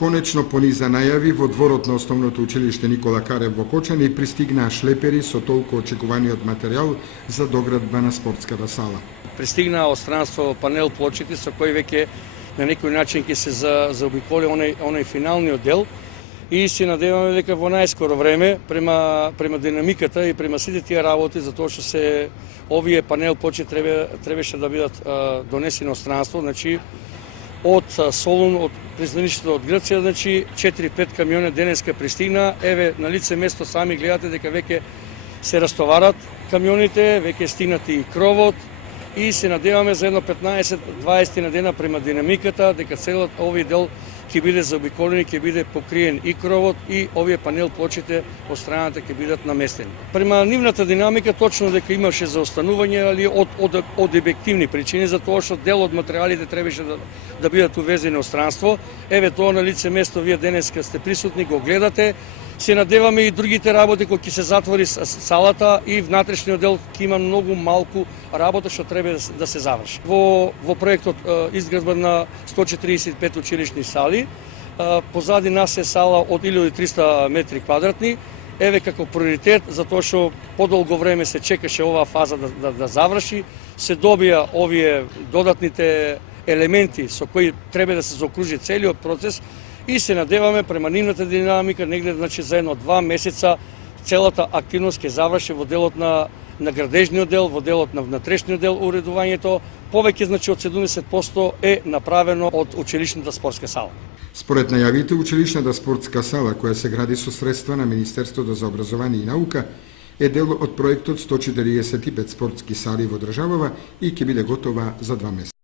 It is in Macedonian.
Конечно, по низа најави, во дворот на Основното училиште Никола Карев во Кочани пристигнаа шлепери со толку очекуваниот материјал за доградба на спортската сала. Пристигнаа од странство панел плочите со кои веќе на некој начин ќе се заобиколи онај финалниот дел и се надеваме дека во најскоро време према динамиката и према сите тие работи, затоа што се овие панел плочи требаше да бидат донесени од странство, значи од Солун, од пристаништето од Грција, значи 4-5 камиони денеска пристигна. Еве на лице место сами гледате дека веќе се растоварат камионите, веќе стигнати и кровот и се надеваме за едно 15-20 на дена према динамиката дека целиот овој дел ќе биде заобиколен, ќе биде покриен и кровот и овие панел плочите од страната ќе бидат наместени. Према нивната динамика точно дека имаше заостанување, али од објективни причини, затоа што дел од материјалите требаше да бидат увезени од странство. Еве тоа на лице место вие денеска сте присутни, го гледате. Се надеваме и другите работи кои ќе се затвори салата и внатрешниот дел ќе има многу малку работа што треба да се заврши. Во проектот изградба на 145 училишни сали, позади нас е сала од 1300 метри квадратни. Еве како приоритет, затоа што подолго време се чекаше оваа фаза да заврши, се добија овие додатните елементи со кои треба да се заокружи целиот процес и се надеваме према нивната динамика негде значи за 1-2 месеца целата активност ќе заврши во делот на градежниот дел, во делот на внатрешниот дел уредувањето. Повеќе значи од 70% е направено од училишната спортска сала. Според најавите, училишната спортска сала, која се гради со средства на Министерството за образование и наука, е дел од проектот 145 спортски сали во државава и ќе биде готова за 2 месеца.